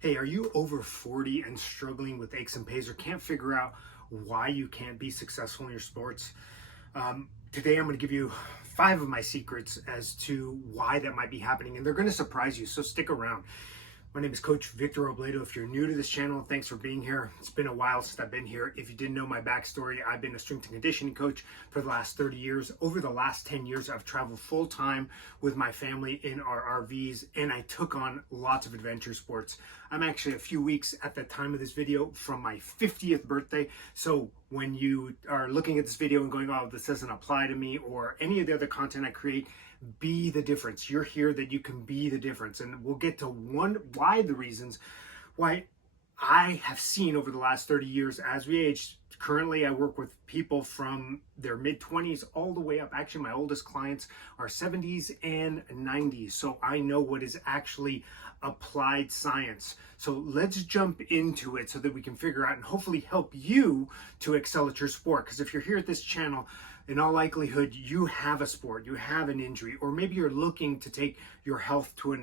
Hey, are you over 40 and struggling with aches and pains or can't figure out why you can't be successful in your sports? Today, I'm going to give you 5 of my secrets as to why that might be happening, and they're going to surprise you, so stick around. My name is Coach Victor Robledo. If you're new to this channel, thanks for being here. It's been a while since I've been here. If you didn't know my backstory, I've been a strength and conditioning coach for the last 30 years. Over the last 10 years, I've traveled full time with my family in our RVs, and I took on lots of adventure sports. I'm actually a few weeks at the time of this video from my 50th birthday. So when you are looking at this video and going, oh, this doesn't apply to me, or any of the other content I create, be the difference. You're here that you can be the difference. And we'll get to why the reasons why I have seen over the last 30 years as we age. Currently, I work with people from their mid-20s all the way up. Actually, my oldest clients are 70s and 90s. So I know what is actually applied science. So let's jump into it so that we can figure out and hopefully help you to excel at your sport. Because if you're here at this channel, in all likelihood, you have a sport, you have an injury, or maybe you're looking to take your health to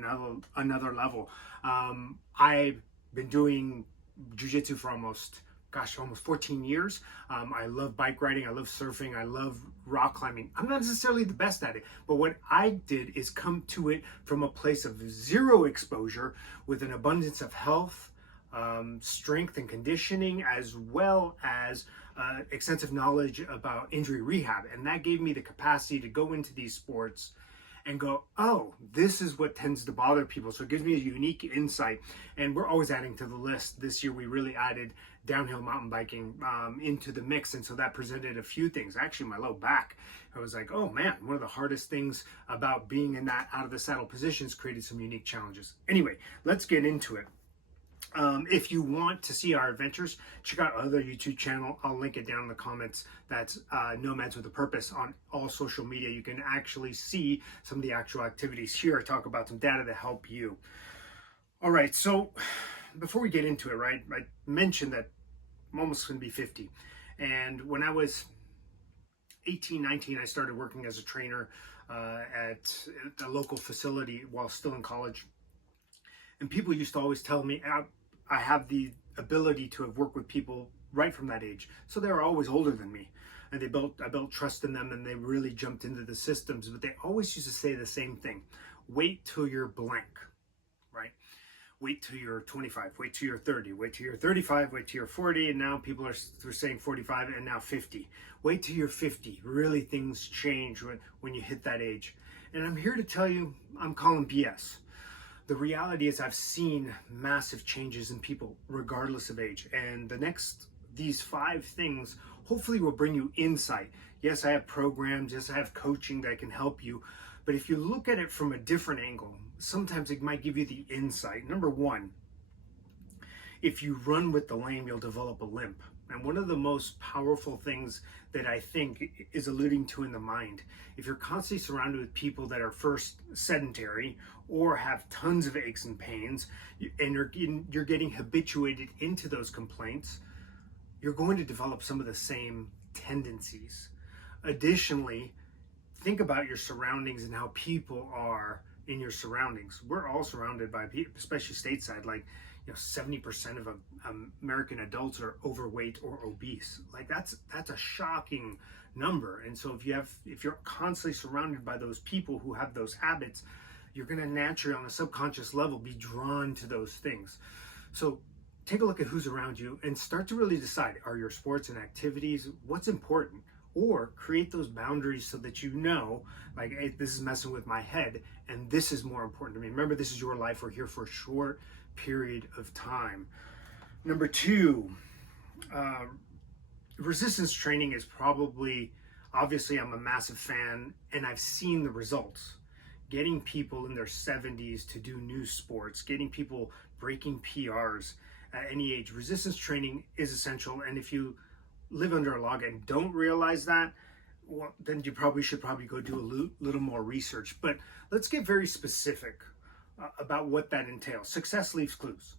another level. I've been doing jiu-jitsu for almost 14 years. I love bike riding, I love surfing, I love rock climbing. I'm not necessarily the best at it, but what I did is come to it from a place of zero exposure with an abundance of health, strength and conditioning, as well as extensive knowledge about injury rehab. And that gave me the capacity to go into these sports and go, oh, this is what tends to bother people. So it gives me a unique insight. And we're always adding to the list. This year, we really added downhill mountain biking into the mix. And so that presented a few things. Actually, my low back, I was like, oh man, one of the hardest things about being in that out of the saddle positions created some unique challenges. Anyway, let's get into it. If you want to see our adventures, check out our other YouTube channel. I'll link it down in the comments. That's Nomads with a Purpose on all social media. You can actually see some of the actual activities. Here I talk about some data to help you. All right, so before we get into it, right, I mentioned that I'm almost going to be 50. And when I was 18, 19, I started working as a trainer at a local facility while still in college. And people used to always tell me, I have the ability to have worked with people right from that age. So they were always older than me. And I built trust in them, and they really jumped into the systems. But they always used to say the same thing. Wait till you're blank, right? Wait till you're 25, wait till you're 30, wait till you're 35, wait till you're 40, and now people are saying 45 and now 50. Wait till you're 50. Really, things change when you hit that age. And I'm here to tell you, I'm calling BS. The reality is I've seen massive changes in people regardless of age. And these 5 things hopefully will bring you insight. Yes, I have programs. Yes, I have coaching that can help you. But if you look at it from a different angle, sometimes it might give you the insight. Number 1, if you run with the lame, you'll develop a limp. And one of the most powerful things that I think is alluding to in the mind, if you're constantly surrounded with people that are first sedentary or have tons of aches and pains, and you're getting habituated into those complaints, you're going to develop some of the same tendencies. Additionally, think about your surroundings and how people are in your surroundings. We're all surrounded by people, especially stateside, like 70% of American adults are overweight or obese. Like that's a shocking number. And so if you're constantly surrounded by those people who have those habits, you're going to naturally on a subconscious level be drawn to those things. So take a look at who's around you and start to really decide, are your sports and activities, what's important? Or create those boundaries so that you know, like, hey, this is messing with my head and this is more important to me. Remember, this is your life. We're here for a short period of time. Number 2, resistance training is obviously I'm a massive fan, and I've seen the results. Getting people in their 70s to do new sports, getting people breaking PRs at any age. Resistance training is essential, and if you live under a log and don't realize that, well, then you should go do a little more research. But let's get very specific about what that entails. Success leaves clues.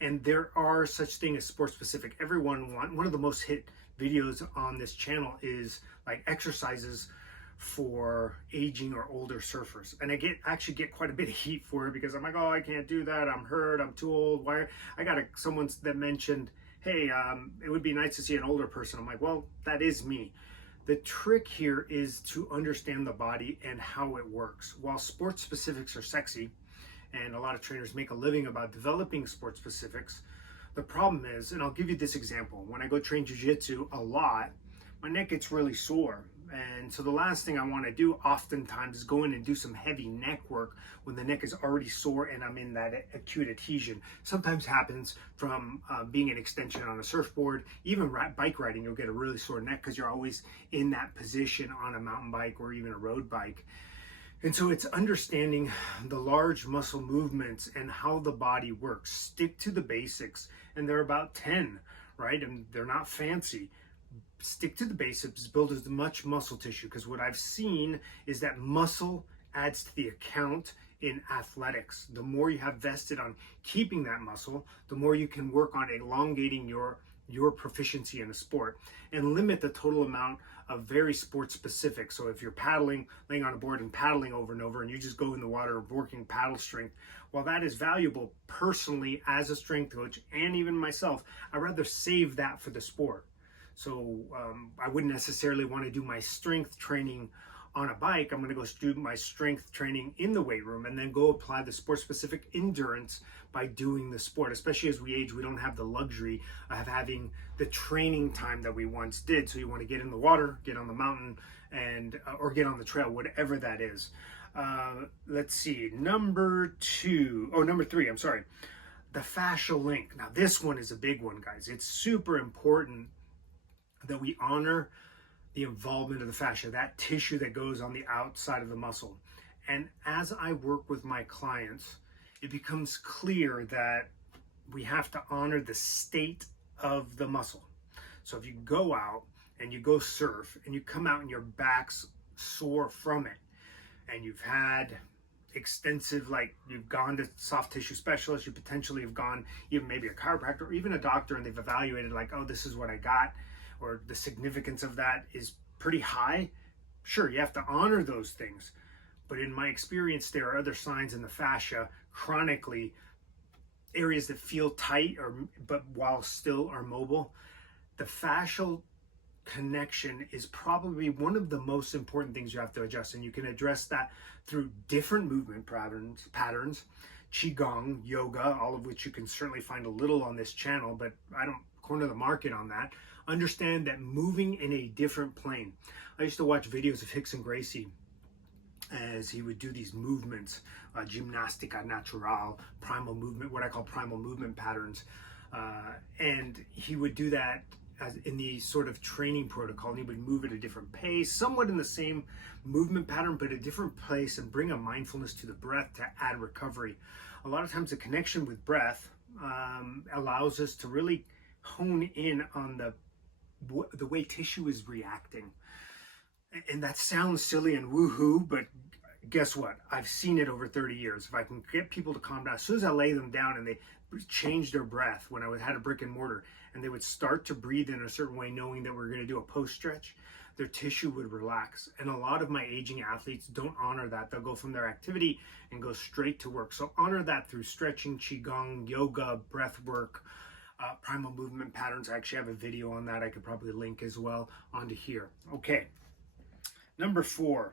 And there are such thing as sport specific. One of the most hit videos on this channel is like exercises for aging or older surfers. And I actually get quite a bit of heat for it because I'm like, oh, I can't do that. I'm hurt. I'm too old. Why? I got someone that mentioned, hey, it would be nice to see an older person. I'm like, well, that is me. The trick here is to understand the body and how it works. While sports specifics are sexy, and a lot of trainers make a living about developing sport specifics, the problem is, and I'll give you this example, when I go train jiu-jitsu a lot, my neck gets really sore. And so the last thing I want to do oftentimes is go in and do some heavy neck work when the neck is already sore and I'm in that acute adhesion. Sometimes happens from being an extension on a surfboard. Even bike riding, you'll get a really sore neck because you're always in that position on a mountain bike or even a road bike. And so it's understanding the large muscle movements and how the body works. Stick to the basics, and they're about 10, right? And they're not fancy. Stick to the basics, build as much muscle tissue, because what I've seen is that muscle adds to the account in athletics. The more you have vested on keeping that muscle, the more you can work on elongating your proficiency in a sport and limit the total amount of very sport specific. So if you're paddling, laying on a board and paddling over and over, and you just go in the water working paddle strength, while that is valuable personally as a strength coach and even myself, I'd rather save that for the sport. So I wouldn't necessarily want to do my strength training on a bike. I'm going to go do my strength training in the weight room and then go apply the sport specific endurance by doing the sport. Especially as we age, we don't have the luxury of having the training time that we once did. So you want to get in the water, get on the mountain, and or get on the trail, whatever that is. Let's see, number three, I'm sorry. The fascial link. Now this one is a big one, guys. It's super important that we honor the involvement of the fascia, that tissue that goes on the outside of the muscle. And as I work with my clients, it becomes clear that we have to honor the state of the muscle. So if you go out and you go surf and you come out and your back's sore from it, and you've had extensive, like you've gone to soft tissue specialists, you potentially have gone even maybe a chiropractor or even a doctor, and they've evaluated like, oh, this is what I got, or the significance of that is pretty high. Sure, you have to honor those things. But in my experience, there are other signs in the fascia chronically, areas that feel tight but while still are mobile. The fascial connection is probably one of the most important things you have to adjust, and you can address that through different movement patterns, qigong, yoga, all of which you can certainly find a little on this channel, but I don't corner the market on that. Understand that moving in a different plane. I used to watch videos of Rickson Gracie as he would do these movements, gymnastica natural, primal movement, what I call primal movement patterns. And he would do that as in the sort of training protocol, and he would move at a different pace, somewhat in the same movement pattern, but a different place, and bring a mindfulness to the breath to add recovery. A lot of times the connection with breath allows us to really hone in on the way tissue is reacting. And that sounds silly and woohoo, but guess what? I've seen it over 30 years. If I can get people to calm down, as soon as I lay them down and they change their breath, when I had a brick and mortar, and they would start to breathe in a certain way, knowing that we're going to do a post stretch, their tissue would relax. And a lot of my aging athletes don't honor that. They'll go from their activity and go straight to work. So honor that through stretching, qigong, yoga, breath work, primal movement patterns. I actually have a video on that I could probably link as well onto here. Okay, number 4,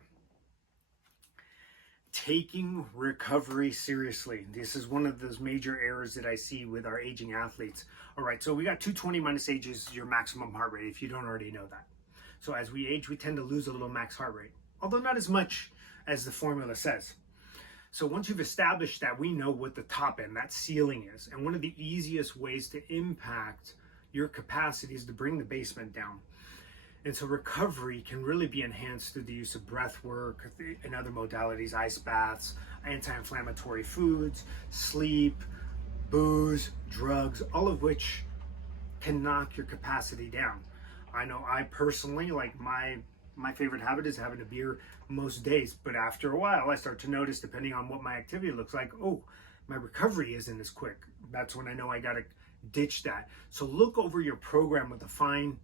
taking recovery seriously. This is one of those major errors that I see with our aging athletes. All right, so we got 220 minus age is your maximum heart rate, if you don't already know that. So as we age, we tend to lose a little max heart rate, although not as much as the formula says. So once you've established that, we know what the top end, that ceiling is. And one of the easiest ways to impact your capacity is to bring the basement down. And so recovery can really be enhanced through the use of breath work and other modalities, ice baths, anti-inflammatory foods, sleep, booze, drugs, all of which can knock your capacity down. I know I personally, like my favorite habit is having a beer most days, but after a while I start to notice, depending on what my activity looks like, oh, my recovery isn't as quick. That's when I know I gotta ditch that. So look over your program with a fine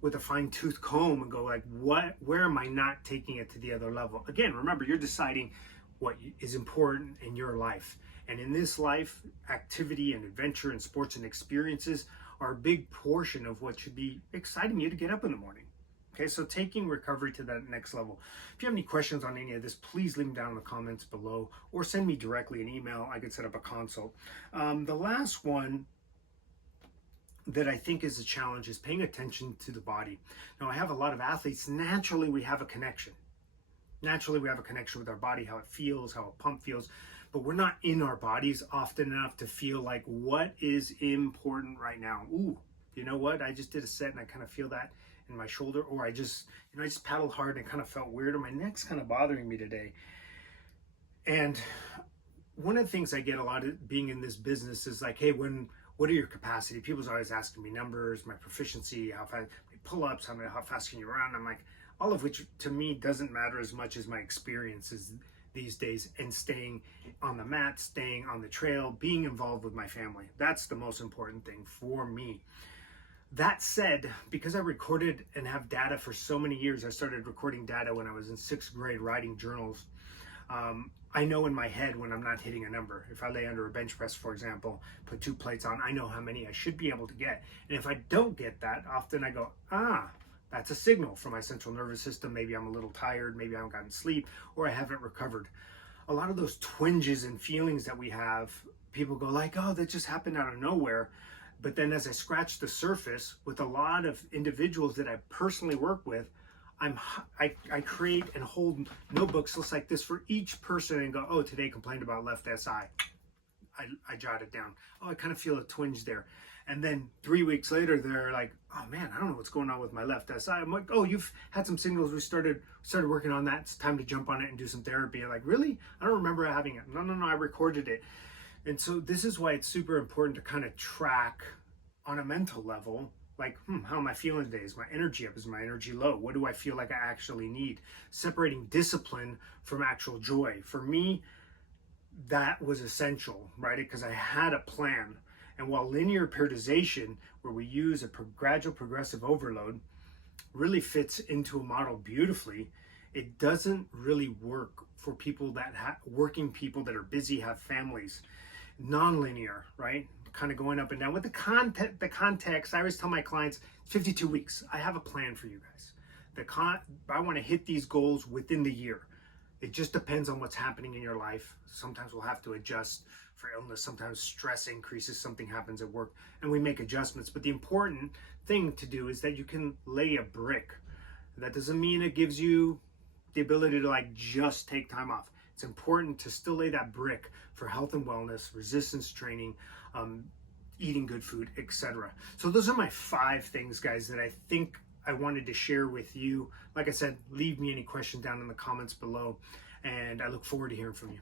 with a fine-tooth comb and go like, where am I not taking it to the other level? Again, remember, you're deciding what is important in your life. And in this life, activity and adventure and sports and experiences are a big portion of what should be exciting you to get up in the morning. Okay, so taking recovery to that next level. If you have any questions on any of this, please leave them down in the comments below or send me directly an email. I could set up a consult. The last one that I think is a challenge is paying attention to the body. Now, I have a lot of athletes. Naturally, we have a connection. Naturally, we have a connection with our body, how it feels, how a pump feels, but we're not in our bodies often enough to feel like what is important right now. Ooh, you know what? I just did a set and I kind of feel that in my shoulder, or I just paddled hard and it kind of felt weird, or my neck's kind of bothering me today. And one of the things I get a lot of being in this business is like, hey, what are your capacity? People's always asking me numbers, my proficiency, how fast pull-ups, how fast can you run? I'm like, all of which to me doesn't matter as much as my experiences these days, and staying on the mat, staying on the trail, being involved with my family. That's the most important thing for me. That said, because I recorded and have data for so many years, I started recording data when I was in 6th grade, writing journals. I know in my head when I'm not hitting a number. If I lay under a bench press, for example, put 2 plates on, I know how many I should be able to get. And if I don't get that, often I go, that's a signal from my central nervous system. Maybe I'm a little tired, maybe I haven't gotten sleep, or I haven't recovered. A lot of those twinges and feelings that we have, people go like, oh, that just happened out of nowhere. But then as I scratch the surface with a lot of individuals that I personally work with, I create and hold notebooks just like this for each person and go, oh, today complained about left SI. I jot it down. Oh, I kind of feel a twinge there. And then 3 weeks later, they're like, oh man, I don't know what's going on with my left SI. I'm like, oh, you've had some signals. We started working on that. It's time to jump on it and do some therapy. I'm like, really? I don't remember having it. No, I recorded it. And so this is why it's super important to kind of track on a mental level, like, how am I feeling today? Is my energy up? Is my energy low? What do I feel like I actually need? Separating discipline from actual joy. For me, that was essential, right? Because I had a plan. And while linear periodization, where we use a gradual progressive overload, really fits into a model beautifully, it doesn't really work for people that working people that are busy, have families. Non-linear, right? Kind of going up and down with the context. I always tell my clients 52 weeks. I have a plan for you guys. I want to hit these goals within the year. It just depends on what's happening in your life. Sometimes we'll have to adjust for illness. Sometimes stress increases, something happens at work, and we make adjustments. But the important thing to do is that you can lay a brick. That doesn't mean it gives you the ability to like just take time off. It's important to still lay that brick for health and wellness, resistance training, eating good food, etc. So those are my 5 things, guys, that I think I wanted to share with you. Like I said, leave me any questions down in the comments below, and I look forward to hearing from you.